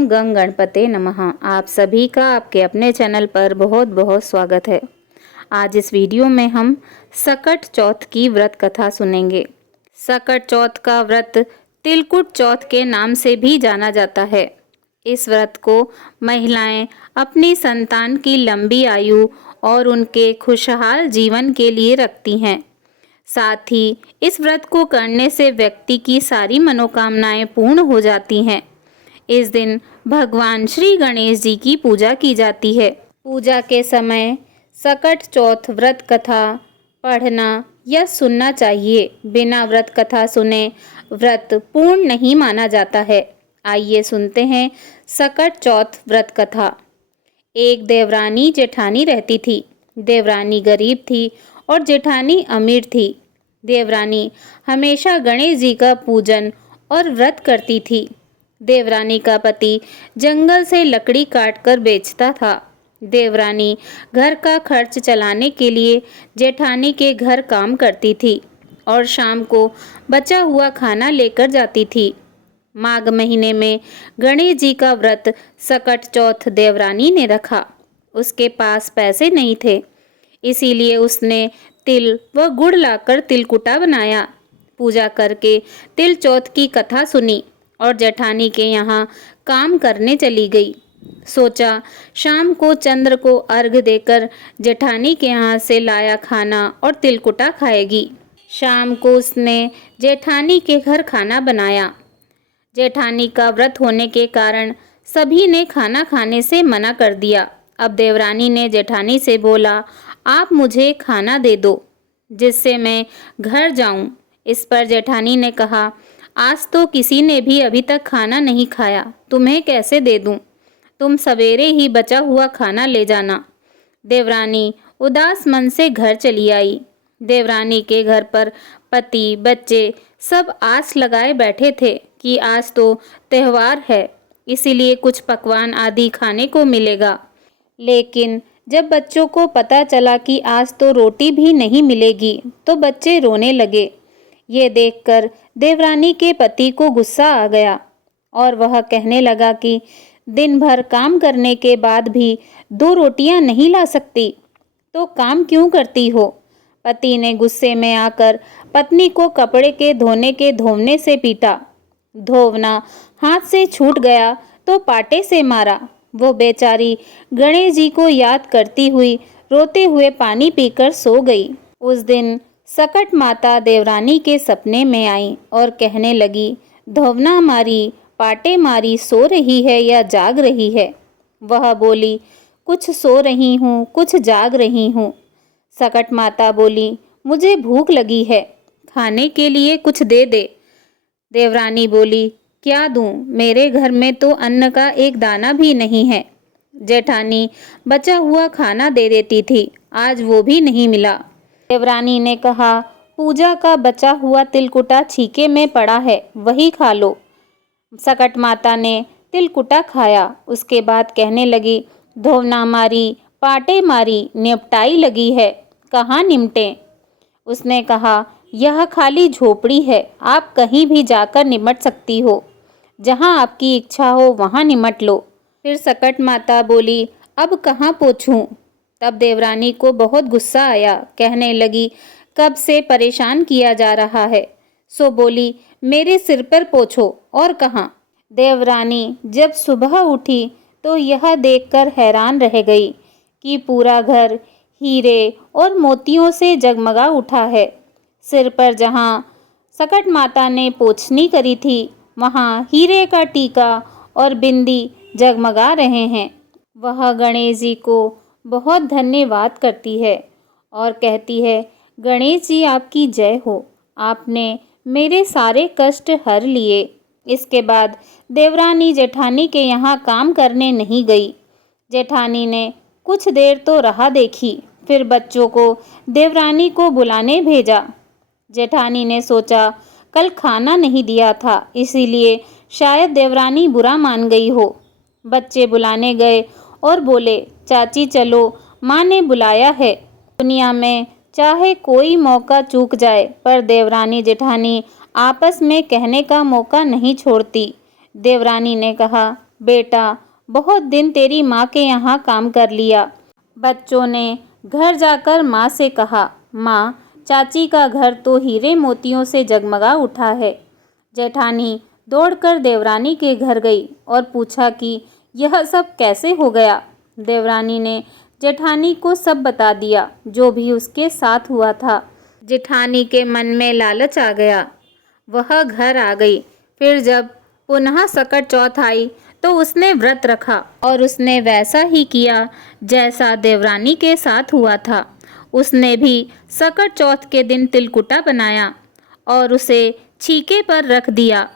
ओम गंग गणपते नमः। आप सभी का आपके अपने चैनल पर बहुत बहुत स्वागत है। आज इस वीडियो में हम सकट चौथ की व्रत कथा सुनेंगे। सकट चौथ का व्रत तिलकुट चौथ के नाम से भी जाना जाता है। इस व्रत को महिलाएं अपनी संतान की लंबी आयु और उनके खुशहाल जीवन के लिए रखती हैं। साथ ही इस व्रत को करने से व्यक्ति की सारी मनोकामनाएं पूर्ण हो जाती हैं। इस दिन भगवान श्री गणेश जी की पूजा की जाती है। पूजा के समय सकट चौथ व्रत कथा पढ़ना या सुनना चाहिए। बिना व्रत कथा सुने व्रत पूर्ण नहीं माना जाता है। आइए सुनते हैं सकट चौथ व्रत कथा। एक देवरानी जेठानी रहती थी। देवरानी गरीब थी और जेठानी अमीर थी। देवरानी हमेशा गणेश जी का पूजन और व्रत करती थी। देवरानी का पति जंगल से लकड़ी काटकर बेचता था। देवरानी घर का खर्च चलाने के लिए जेठानी के घर काम करती थी और शाम को बचा हुआ खाना लेकर जाती थी। माघ महीने में गणेश जी का व्रत सकट चौथ देवरानी ने रखा। उसके पास पैसे नहीं थे, इसीलिए उसने तिल व गुड़ लाकर तिलकुटा बनाया। पूजा करके तिल चौथ की कथा सुनी और जेठानी के यहाँ काम करने चली गई। सोचा शाम को चंद्र को अर्घ देकर जेठानी के यहाँ से लाया खाना और तिलकुटा खाएगी। शाम को उसने जेठानी के घर खाना बनाया। जेठानी का व्रत होने के कारण सभी ने खाना खाने से मना कर दिया। अब देवरानी ने जेठानी से बोला, आप मुझे खाना दे दो जिससे मैं घर जाऊं। इस पर जेठानी ने कहा, आज तो किसी ने भी अभी तक खाना नहीं खाया, तुम्हें कैसे दे दूं? तुम सवेरे ही बचा हुआ खाना ले जाना। देवरानी उदास मन से घर चली आई। देवरानी के घर पर पति बच्चे सब आस लगाए बैठे थे कि आज तो त्योहार है, इसीलिए कुछ पकवान आदि खाने को मिलेगा। लेकिन जब बच्चों को पता चला कि आज तो रोटी भी नहीं मिलेगी तो बच्चे रोने लगे। ये देखकर देवरानी के पति को गुस्सा आ गया और वह कहने लगा कि दिन भर काम करने के बाद भी 2 रोटियां नहीं ला सकती तो काम क्यों करती हो? पति ने गुस्से में आकर पत्नी को कपड़े के धोने से पीटा। धोवना हाथ से छूट गया तो पाटे से मारा। वो बेचारी गणेश जी को याद करती हुई रोते हुए पानी पीकर सो गई। उस दिन सकट माता देवरानी के सपने में आई और कहने लगी, धोवना मारी, पाटे मारी सो रही है या जाग रही है? वह बोली, कुछ सो रही हूँ, कुछ जाग रही हूँ। सकट माता बोली, मुझे भूख लगी है, खाने के लिए कुछ दे दे। देवरानी बोली, क्या दूँ? मेरे घर में तो अन्न का एक दाना भी नहीं है। जेठानी बचा हुआ खाना दे देती थी, आज वो भी नहीं मिला। देवरानी ने कहा, पूजा का बचा हुआ तिलकुटा छीके में पड़ा है, वही खा लो। सकट माता ने तिलकुटा खाया। उसके बाद कहने लगी, धोवना मारी, पाटे मारी, निपटाई लगी है, कहाँ निमटे? उसने कहा, यह खाली झोपड़ी है, आप कहीं भी जाकर निमट सकती हो, जहाँ आपकी इच्छा हो वहाँ निमट लो। फिर सकट माता बोली, अब कहाँ पोंछूं? तब देवरानी को बहुत गुस्सा आया। कहने लगी, कब से परेशान किया जा रहा है? सो बोली, मेरे सिर पर पोंछो, और कहाँ? देवरानी जब सुबह उठी तो यह देखकर हैरान रह गई कि पूरा घर हीरे और मोतियों से जगमगा उठा है। सिर पर जहाँ सकट माता ने पोंछनी करी थी वहाँ हीरे का टीका और बिंदी जगमगा रहे हैं। वह गणेश जी को बहुत धन्यवाद करती है और कहती है, गणेश जी आपकी जय हो, आपने मेरे सारे कष्ट हर लिए। इसके बाद देवरानी जेठानी के यहाँ काम करने नहीं गई। जेठानी ने कुछ देर तो राह देखी, फिर बच्चों को देवरानी को बुलाने भेजा। जेठानी ने सोचा कल खाना नहीं दिया था, इसीलिए शायद देवरानी बुरा मान गई हो। बच्चे बुलाने गए और बोले, चाची चलो, माँ ने बुलाया है। दुनिया में चाहे कोई मौका चूक जाए पर देवरानी जेठानी आपस में कहने का मौका नहीं छोड़ती। देवरानी ने कहा, बेटा, बहुत दिन तेरी माँ के यहाँ काम कर लिया। बच्चों ने घर जाकर माँ से कहा, माँ, चाची का घर तो हीरे मोतियों से जगमगा उठा है। जेठानी दौड़कर देवरानी के घर गई और पूछा कि यह सब कैसे हो गया। देवरानी ने जेठानी को सब बता दिया जो भी उसके साथ हुआ था। जेठानी के मन में लालच आ गया, वह घर आ गई। फिर जब पुनः सकट चौथ आई तो उसने व्रत रखा और उसने वैसा ही किया जैसा देवरानी के साथ हुआ था। उसने भी सकट चौथ के दिन तिलकुटा बनाया और उसे छीके पर रख दिया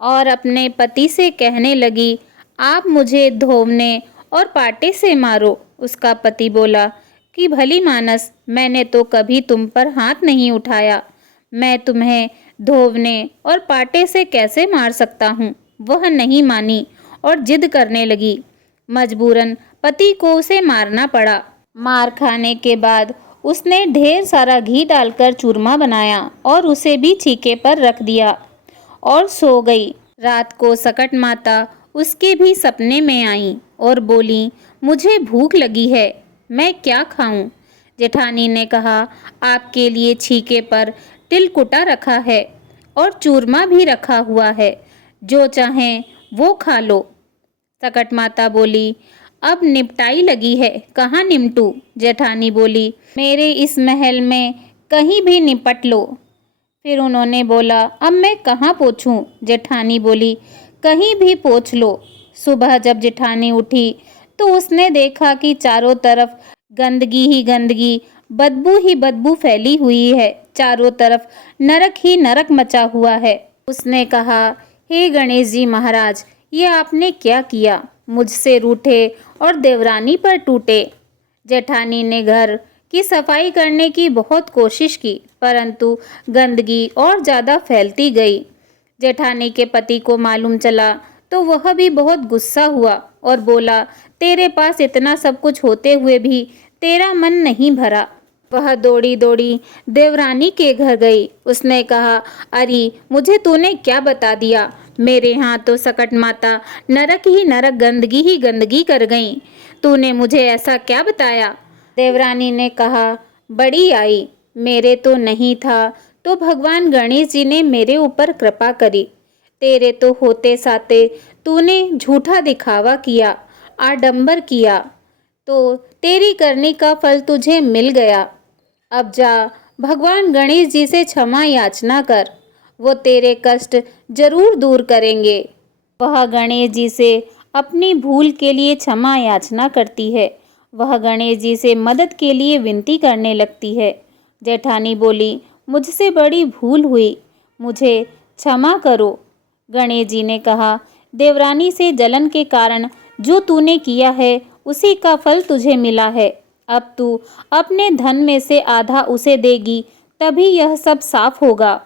और अपने पति से कहने लगी, आप मुझे धोवने और पाटे से मारो। उसका पति बोला कि भली मानस, मैंने तो कभी तुम पर हाथ नहीं उठाया, मैं तुम्हें धोवने और पाटे से कैसे मार सकता हूँ। वह नहीं मानी और जिद करने लगी। मजबूरन पति को उसे मारना पड़ा। मार खाने के बाद उसने ढेर सारा घी डालकर चूरमा बनाया और उसे भी छीके पर रख दिया और सो गई। रात को सकट माता उसके भी सपने में आई और बोली, मुझे भूख लगी है, मैं क्या खाऊं। जेठानी ने कहा, आपके लिए छीके पर तिलकुटा रखा है और चूरमा भी रखा हुआ है, जो चाहें वो खा लो। सकट माता बोली, अब निपटाई लगी है, कहाँ निमटू। जेठानी बोली, मेरे इस महल में कहीं भी निपट लो। फिर उन्होंने बोला, अब मैं कहाँ पोंछूं। जेठानी बोली, कहीं भी पोंछ लो। सुबह जब जेठानी उठी तो उसने देखा कि चारों तरफ गंदगी ही गंदगी, बदबू ही बदबू फैली हुई है। चारों तरफ नरक ही नरक मचा हुआ है। उसने कहा, हे गणेश जी महाराज, ये आपने क्या किया। मुझसे रूठे और देवरानी पर टूटे। जेठानी ने घर की सफाई करने की बहुत कोशिश की, परंतु गंदगी और ज़्यादा फैलती गई। जेठानी के पति को मालूम चला तो वह भी बहुत गुस्सा हुआ और बोला, तेरे पास इतना सब कुछ होते हुए भी तेरा मन नहीं भरा। वह दौड़ी दौड़ी देवरानी के घर गई। उसने कहा, अरे मुझे तूने क्या बता दिया। मेरे यहाँ तो सकट माता नरक ही नरक, गंदगी ही गंदगी कर गई। तूने मुझे ऐसा क्या बताया। देवरानी ने कहा, बड़ी आई, मेरे तो नहीं था तो भगवान गणेश जी ने मेरे ऊपर कृपा करी। तेरे तो होते साथे तूने झूठा दिखावा किया, आडंबर किया, तो तेरी करनी का फल तुझे मिल गया। अब जा भगवान गणेश जी से क्षमा याचना कर, वो तेरे कष्ट जरूर दूर करेंगे। वह गणेश जी से अपनी भूल के लिए क्षमा याचना करती है। वह गणेश जी से मदद के लिए विनती करने लगती है। जेठानी बोली, मुझसे बड़ी भूल हुई, मुझे क्षमा करो। गणेश जी ने कहा, देवरानी से जलन के कारण जो तूने किया है उसी का फल तुझे मिला है। अब तू अपने धन में से आधा उसे देगी, तभी यह सब साफ होगा।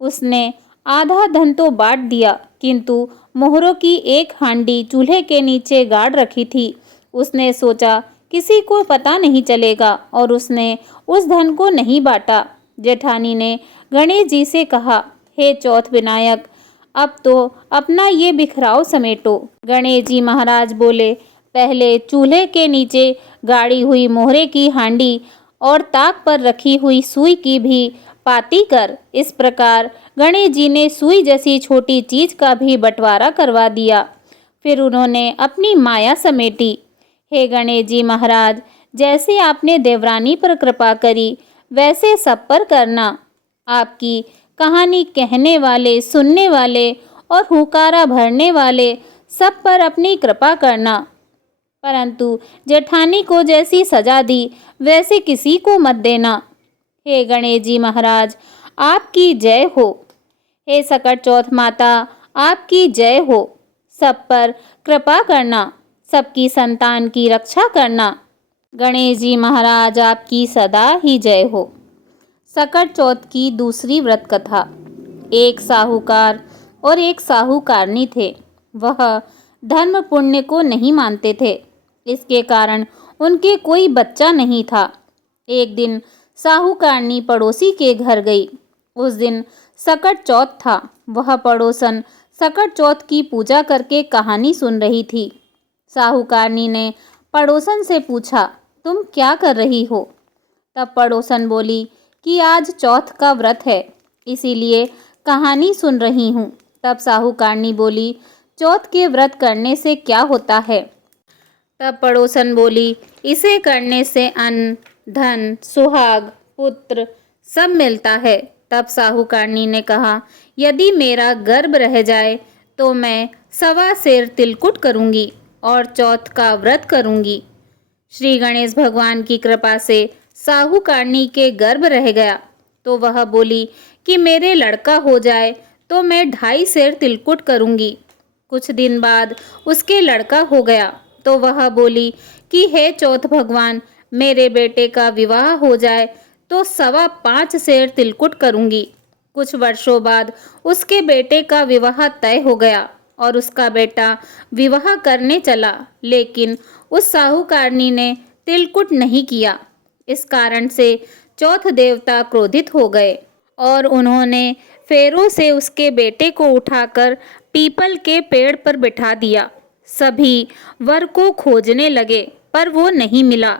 उसने आधा धन तो बांट दिया, किंतु मोहरों की एक हांडी चूल्हे के नीचे गाड़ रखी थी। उसने सोचा किसी को पता नहीं चलेगा और उसने उस धन को नहीं बांटा। जेठानी ने गणेश जी से कहा, हे चौथ विनायक, अब तो अपना ये बिखराव समेटो। गणेश जी महाराज बोले, पहले चूल्हे के नीचे गाड़ी हुई मोहरे की हांडी और ताक पर रखी हुई सुई की भी पाती कर। इस प्रकार गणेश जी ने सुई जैसी छोटी चीज का भी बंटवारा करवा दिया। फिर उन्होंने अपनी माया समेटी। हे गणेश जी महाराज, जैसे आपने देवरानी पर कृपा करी वैसे सब पर करना। आपकी कहानी कहने वाले, सुनने वाले और हुकारा भरने वाले सब पर अपनी कृपा करना। परंतु जेठानी को जैसी सजा दी वैसे किसी को मत देना। हे गणेश जी महाराज, आपकी जय हो। हे सकट चौथ माता, आपकी जय हो। सब पर कृपा करना, सबकी संतान की रक्षा करना। गणेश जी महाराज, आपकी सदा ही जय हो। सकट चौथ की दूसरी व्रत कथा। एक साहूकार और एक साहूकारनी थे। वह धर्म पुण्य को नहीं मानते थे, इसके कारण उनके कोई बच्चा नहीं था। एक दिन साहूकारनी पड़ोसी के घर गई। उस दिन सकट चौथ था। वह पड़ोसन सकट चौथ की पूजा करके कहानी सुन रही थी। साहूकारनी ने पड़ोसन से पूछा, तुम क्या कर रही हो? तब पड़ोसन बोली कि आज चौथ का व्रत है, इसीलिए कहानी सुन रही हूँ। तब साहूकारनी बोली, चौथ के व्रत करने से क्या होता है? तब पड़ोसन बोली, इसे करने से अन्न, धन, सुहाग, पुत्र सब मिलता है। तब साहूकारनी ने कहा, यदि मेरा गर्भ रह जाए तो मैं 1.25 सेर तिलकुट करूंगी और चौथ का व्रत करूंगी। श्री गणेश भगवान की कृपा से साहूकारनी के गर्भ रह गया तो वह बोली कि मेरे लड़का हो जाए तो मैं 2.5 सेर तिलकुट करूंगी। कुछ दिन बाद उसके लड़का हो गया तो वह बोली कि हे चौथ भगवान, मेरे बेटे का विवाह हो जाए तो 5.25 सेर तिलकुट करूंगी। कुछ वर्षों बाद उसके बेटे का विवाह तय हो गया और उसका बेटा विवाह करने चला, लेकिन उस साहूकारनी ने तिलकुट नहीं किया। इस कारण से चौथ देवता क्रोधित हो गए और उन्होंने फेरों से उसके बेटे को उठाकर पीपल के पेड़ पर बिठा दिया। सभी वर को खोजने लगे पर वो नहीं मिला।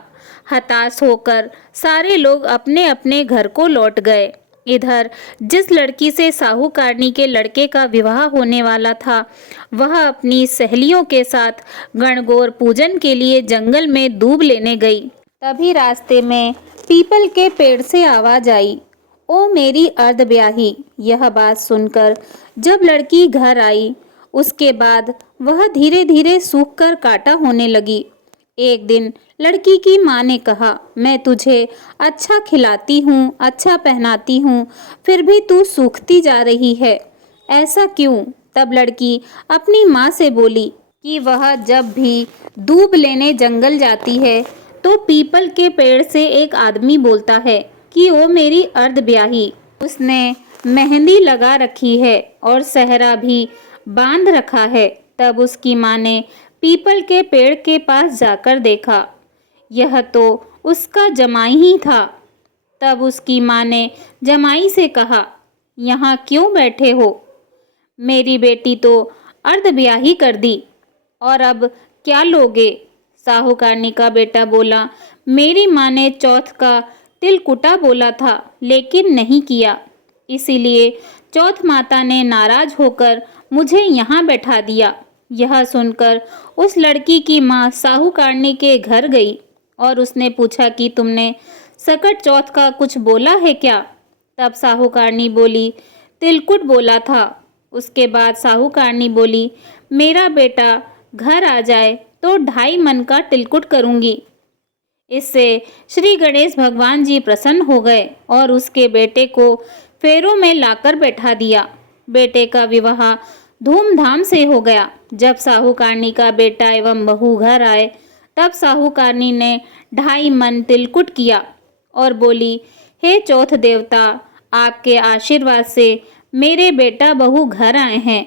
हताश होकर सारे लोग अपने अपने घर को लौट गए। इधर जिस लड़की से साहूकारनी के लड़के का विवाह होने वाला था, वह अपनी सहेलियों के साथ गणगौर पूजन के लिए जंगल में दूब लेने गई। तभी रास्ते में पीपल के पेड़ से आवाज आई, ओ मेरी अर्धब्याही। यह बात सुनकर जब लड़की घर आई, उसके बाद वह धीरे धीरे सूखकर काटा होने लगी। एक दिन लड़की की माँ ने कहा, मैं तुझे अच्छा खिलाती हूँ, अच्छा पहनाती हूँ, फिर भी तू सूखती जा रही है, ऐसा क्यों? तब लड़की अपनी माँ से बोली कि वह जब भी दूब लेने जंगल जाती है तो पीपल के पेड़ से एक आदमी बोलता है कि ओ मेरी अर्धब्याही। उसने मेहंदी लगा रखी है और सेहरा भी बांध रखा है। तब उसकी माँ ने पीपल के पेड़ के पास जाकर देखा, यह तो उसका जमाई ही था। तब उसकी माँ ने जमाई से कहा, यहाँ क्यों बैठे हो? मेरी बेटी तो अर्धब्याही कर दी, और अब क्या लोगे? साहूकारनी का बेटा बोला, मेरी माँ ने चौथ का तिलकुटा बोला था लेकिन नहीं किया, इसीलिए चौथ माता ने नाराज होकर मुझे यहाँ बैठा दिया। यह सुनकर उस लड़की की माँ साहूकारनी के घर गई और उसने पूछा कि तुमने सकट चौथ का कुछ बोला है क्या? तब साहूकारनी बोली, तिलकुट बोला था। उसके बाद साहूकारनी बोली, मेरा बेटा घर आ जाए तो 2.5 मन का तिलकुट करूंगी। इससे श्री गणेश भगवान जी प्रसन्न हो गए और उसके बेटे को फेरों में लाकर बैठा दिया। बेटे का विवाह धूमधाम से हो गया। जब साहूकारनी का बेटा एवं बहू घर आए, तब साहूकारनी ने 2.5 मन तिलकुट किया और बोली, हे चौथ देवता, आपके आशीर्वाद से मेरे बेटा बहू घर आए हैं,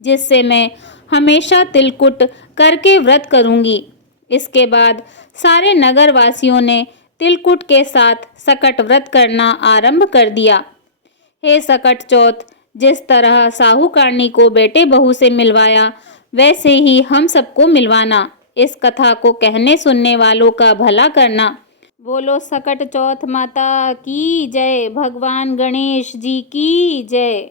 जिससे मैं हमेशा तिलकुट करके व्रत करूंगी। इसके बाद सारे नगर वासियों ने तिलकुट के साथ सकट व्रत करना आरंभ कर दिया। हे सकट चौथ, जिस तरह साहूकारनी को बेटे बहू से मिलवाया, वैसे ही हम सबको मिलवाना। इस कथा को कहने सुनने वालों का भला करना। बोलो सकट चौथ माता की जय, भगवान गणेश जी की जय।